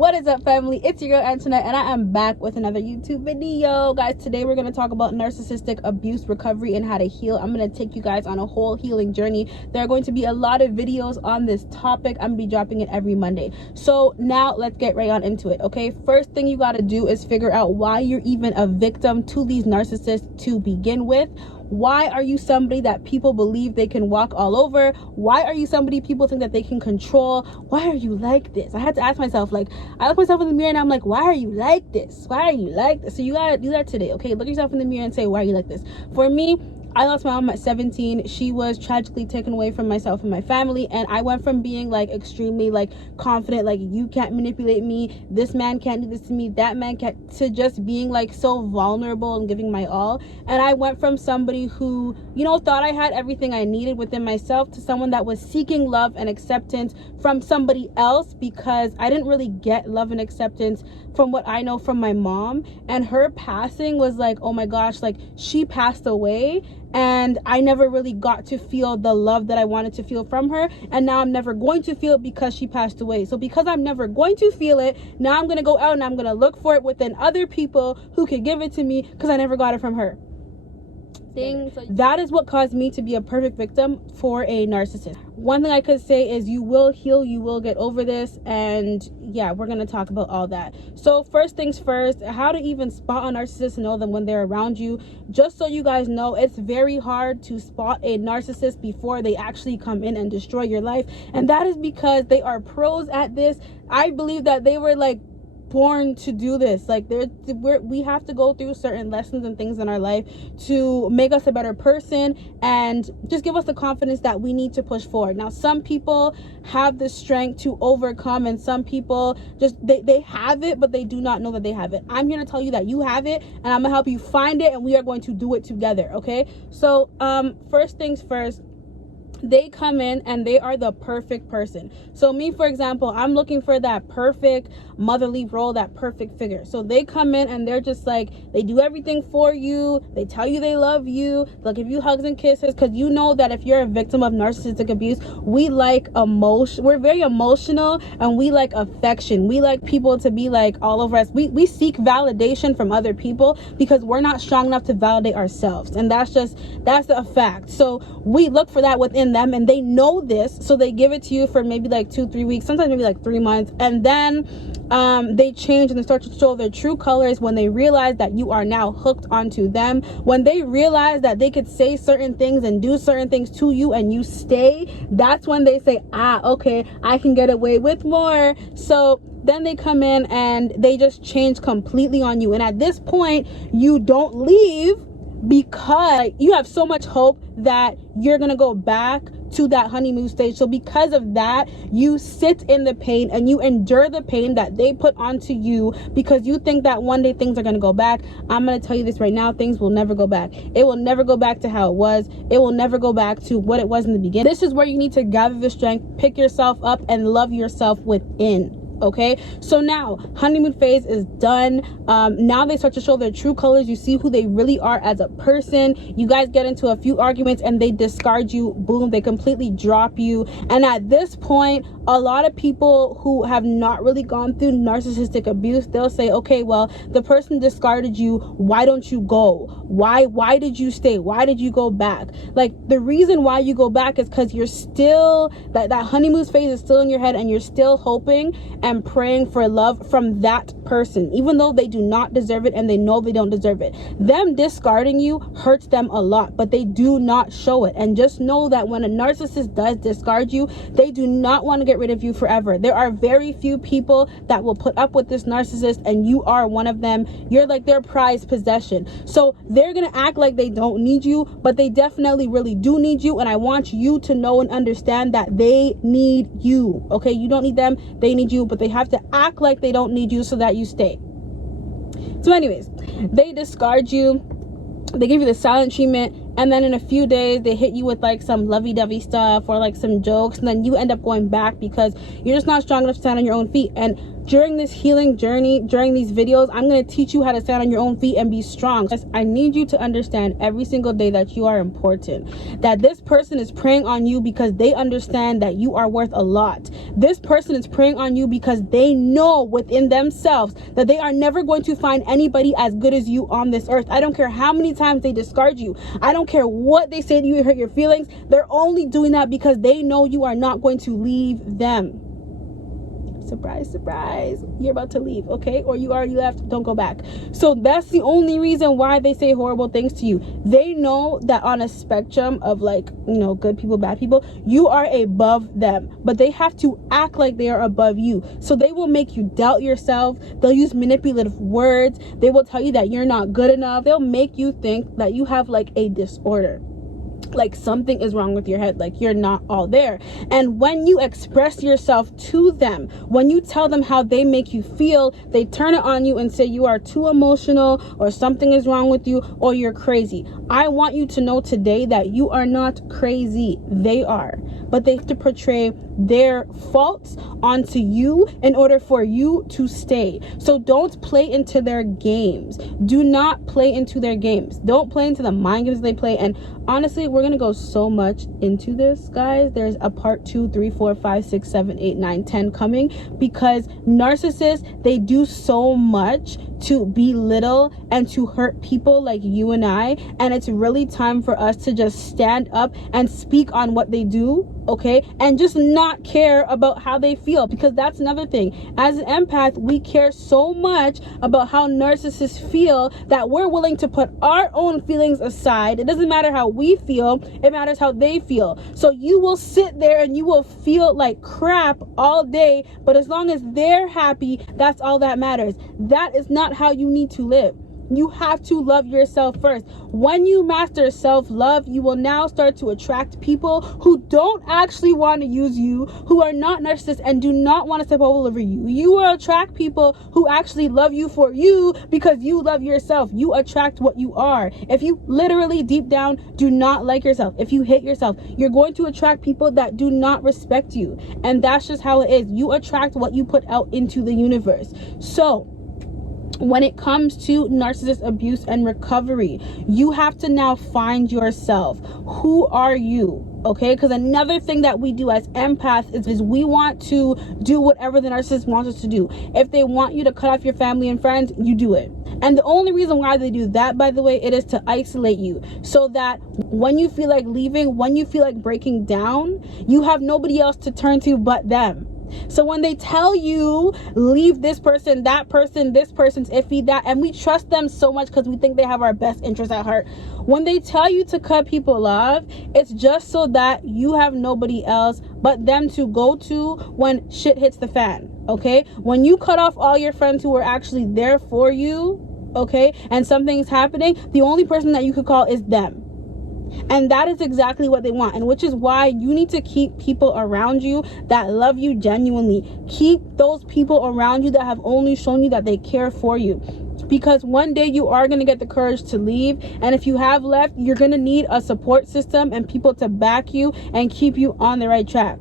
What is up, family? It's your girl Antoinette, and I am back with another YouTube video. Guys, today we're going to talk about narcissistic abuse recovery and how to heal. I'm going to take you guys on a whole healing journey. There are going to be a lot of videos on this topic. I'm going to be dropping it every Monday. So now let's get right on into it, okay? First thing you got to do is figure out why you're even a victim to these narcissists to begin with. Why are you somebody that people believe they can walk all over? Why are you somebody people think that they can control? Why are you like this? I had to ask myself, I look myself in the mirror and I'm like, why are you like this? Why are you like this? So you gotta do that today, okay? Look yourself in the mirror and say, why are you like this? For me, I lost my mom at 17. She was tragically taken away from myself and my family, and I went from being extremely confident, you can't manipulate me, this man can't do this to me, that man can't, to just being so vulnerable and giving my all. And I went from somebody who, thought I had everything I needed within myself to someone that was seeking love and acceptance from somebody else, because I didn't really get love and acceptance from what I know from my mom. And her passing was oh my gosh, she passed away, and I never really got to feel the love that I wanted to feel from her, and now I'm never going to feel it because she passed away. So because I'm never going to feel it, now I'm going to go out and I'm going to look for it within other people who could give it to me because I never got it from her. That is what caused me to be a perfect victim for a narcissist. One thing I could say is you will heal, you will get over this, and yeah, we're going to talk about all that. So first things first, how to even spot a narcissist and know them when they're around you. Just so you guys know, it's very hard to spot a narcissist before they actually come in and destroy your life, and that is because they are pros at this. I believe that they were born to do this. We have to go through certain lessons and things in our life to make us a better person and just give us the confidence that we need to push forward. Now, some people have the strength to overcome, and some people just they have it, but they do not know that they have it. I'm here to tell you that you have it, and I'm gonna help you find it, and we are going to do it together, okay? So first things first, they come in and they are the perfect person. So me, for example, I'm looking for that perfect motherly role, that perfect figure. So they come in and they're just they do everything for you. They tell you they love you. They'll give you hugs and kisses, because you know that if you're a victim of narcissistic abuse, we like emotion. We're very emotional, and we like affection. We like people to be all over us. We seek validation from other people because we're not strong enough to validate ourselves, and that's a fact. So we look for that within them, and they know this, so they give it to you for maybe 2-3 weeks, sometimes maybe 3 months, and then they change and they start to show their true colors when they realize that you are now hooked onto them. When they realize that they could say certain things and do certain things to you and you stay, that's when they say, okay, I can get away with more. So then they come in and they just change completely on you, and at this point you don't leave because you have so much hope that you're gonna go back to that honeymoon stage. So because of that, you sit in the pain and you endure the pain that they put onto you because you think that one day things are gonna go back. I'm gonna tell you this right now, things will never go back. It will never go back to how it was. It will never go back to what it was in the beginning. This is where you need to gather the strength, pick yourself up, and love yourself within. Okay, so now honeymoon phase is done. Now they start to show their true colors. You see who they really are as a person. You guys get into a few arguments and they discard you. Boom, they completely drop you. And at this point, a lot of people who have not really gone through narcissistic abuse, they'll say, okay, well, the person discarded you, why don't you go? Why did you stay? Why did you go back? The reason why you go back is because you're still that honeymoon phase is still in your head, and you're still hoping and praying for love from that person, even though they do not deserve it and they know they don't deserve it. Them discarding you hurts them a lot, but they do not show it. And just know that when a narcissist does discard you, they do not want to get rid of you forever. There are very few people that will put up with this narcissist, and you are one of them. You're their prized possession. So they're gonna act like they don't need you, but they definitely really do need you. And I want you to know and understand that they need you. Okay, you don't need them, they need you, but they have to act like they don't need you so that you stay. So anyways, they discard you, they give you the silent treatment, and then in a few days they hit you with some lovey-dovey stuff or some jokes, and then you end up going back because you're just not strong enough to stand on your own feet. And during this healing journey, during these videos, I'm going to teach you how to stand on your own feet and be strong. I need you to understand every single day that you are important, that this person is preying on you because they understand that you are worth a lot, This person is preying on you because they know within themselves that they are never going to find anybody as good as you on this earth. I don't care how many times they discard you. I don't care what they say to you and hurt your feelings. They're only doing that because they know you are not going to leave them. Surprise, surprise, you're about to leave, okay? Or you already left, don't go back. So that's the only reason why they say horrible things to you. They know that on a spectrum of, like, you know, good people, bad people, you are above them, but they have to act like they are above you. So they will make you doubt yourself. They'll use manipulative words. They will tell you that you're not good enough. They'll make you think that you have like a disorder, like something is wrong with your head, like you're not all there. And when you express yourself to them, when you tell them how they make you feel, they turn it on you and say you are too emotional, or something is wrong with you, or you're crazy. I want you to know today that you are not crazy. They are. But they have to portray their faults onto you in order for you to stay. So don't play into their games. Do not play into their games. Don't play into the mind games they play. And honestly, we're gonna go so much into this, guys. There's a part 2, 3, 4, 5, 6, 7, 8, 9, 10 coming, because narcissists, they do so much to belittle and to hurt people like you and I. And it's really time for us to just stand up and speak on what they do, okay? And just not care about how they feel, because that's another thing. As an empath, we care so much about how narcissists feel that we're willing to put our own feelings aside. It doesn't matter how we feel, it matters how they feel. So you will sit there and you will feel like crap all day, but as long as they're happy, that's all that matters. That is not how you need to live. You have to love yourself first. When you master self-love, you will now start to attract people who don't actually want to use you, who are not narcissists and do not want to step all over you. You will attract people who actually love you for you because you love yourself. You attract what you are. If you literally deep down do not like yourself, if you hate yourself, you're going to attract people that do not respect you. And that's just how it is. You attract what you put out into the universe. So when it comes to narcissist abuse and recovery, you have to now find yourself. Who are you? Okay, because another thing that we do as empaths is we want to do whatever the narcissist wants us to do. If they want you to cut off your family and friends, you do it. And the only reason why they do that, by the way, it is to isolate you, so that when you feel like leaving, when you feel like breaking down, you have nobody else to turn to but them. So when they tell you, leave this person, that person, this person's iffy, that, and we trust them so much because we think they have our best interests at heart. When they tell you to cut people off, it's just so that you have nobody else but them to go to when shit hits the fan, okay? When you cut off all your friends who are actually there for you, okay, and something's happening, the only person that you could call is them. And that is exactly what they want, and which is why you need to keep people around you that love you genuinely. Keep those people around you that have only shown you that they care for you, because one day you are going to get the courage to leave, and if you have left, you're going to need a support system and people to back you and keep you on the right track.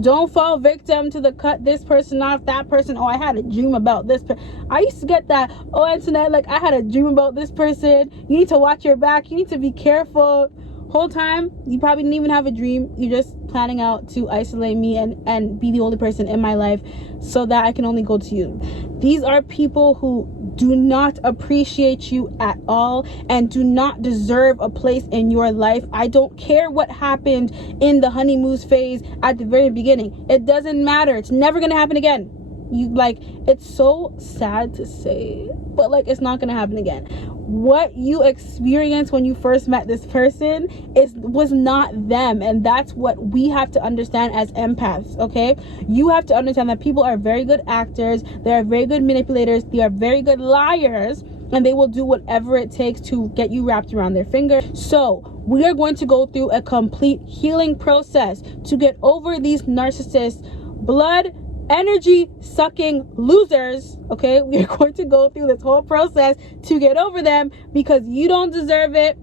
Don't fall victim to the cut this person off, that person. Oh, I had a dream about this I used to get that. Oh, Antoinette, like, I had a dream about this person. You need to watch your back. You need to be careful. Whole time, you probably didn't even have a dream. You're just planning out to isolate me and be the only person in my life so that I can only go to you. These are people who do not appreciate you at all and do not deserve a place in your life. I don't care what happened in the honeymoon phase at the very beginning. It doesn't matter. It's never going to happen again. You, like, it's so sad to say, but like, it's not going to happen again. What you experienced when you first met this person was not them, and that's what we have to understand as empaths. Okay, you have to understand that people are very good actors, they are very good manipulators, they are very good liars, and they will do whatever it takes to get you wrapped around their finger. So we are going to go through a complete healing process to get over these narcissists, blood energy sucking losers. Okay, we are going to go through this whole process to get over them, because you don't deserve it,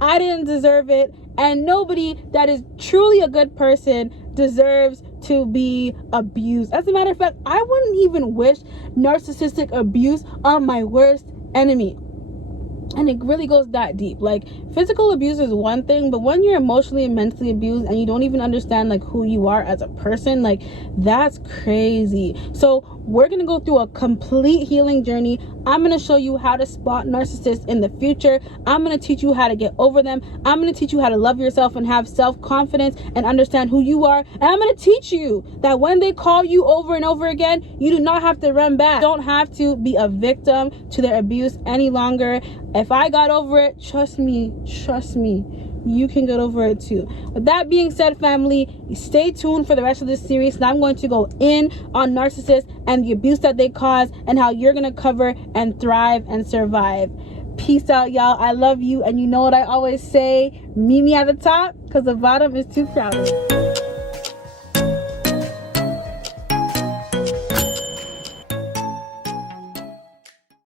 I didn't deserve it, and nobody that is truly a good person deserves to be abused. As a matter of fact, I wouldn't even wish narcissistic abuse on my worst enemy. And it really goes that deep. Like, physical abuse is one thing, but when you're emotionally and mentally abused and you don't even understand like who you are as a person, like, that's crazy. So we're gonna go through a complete healing journey. I'm gonna show you how to spot narcissists in the future. I'm gonna teach you how to get over them. I'm gonna teach you how to love yourself and have self-confidence and understand who you are. And I'm gonna teach you that when they call you over and over again, you do not have to run back. You don't have to be a victim to their abuse any longer. If I got over it, trust me, you can get over it too. With that being said, family, stay tuned for the rest of this series, and I'm going to go in on narcissists and the abuse that they cause and how you're going to cover and thrive and survive. Peace out, y'all. I love you, and you know what I always say, meet me at the top because the bottom is too crowded.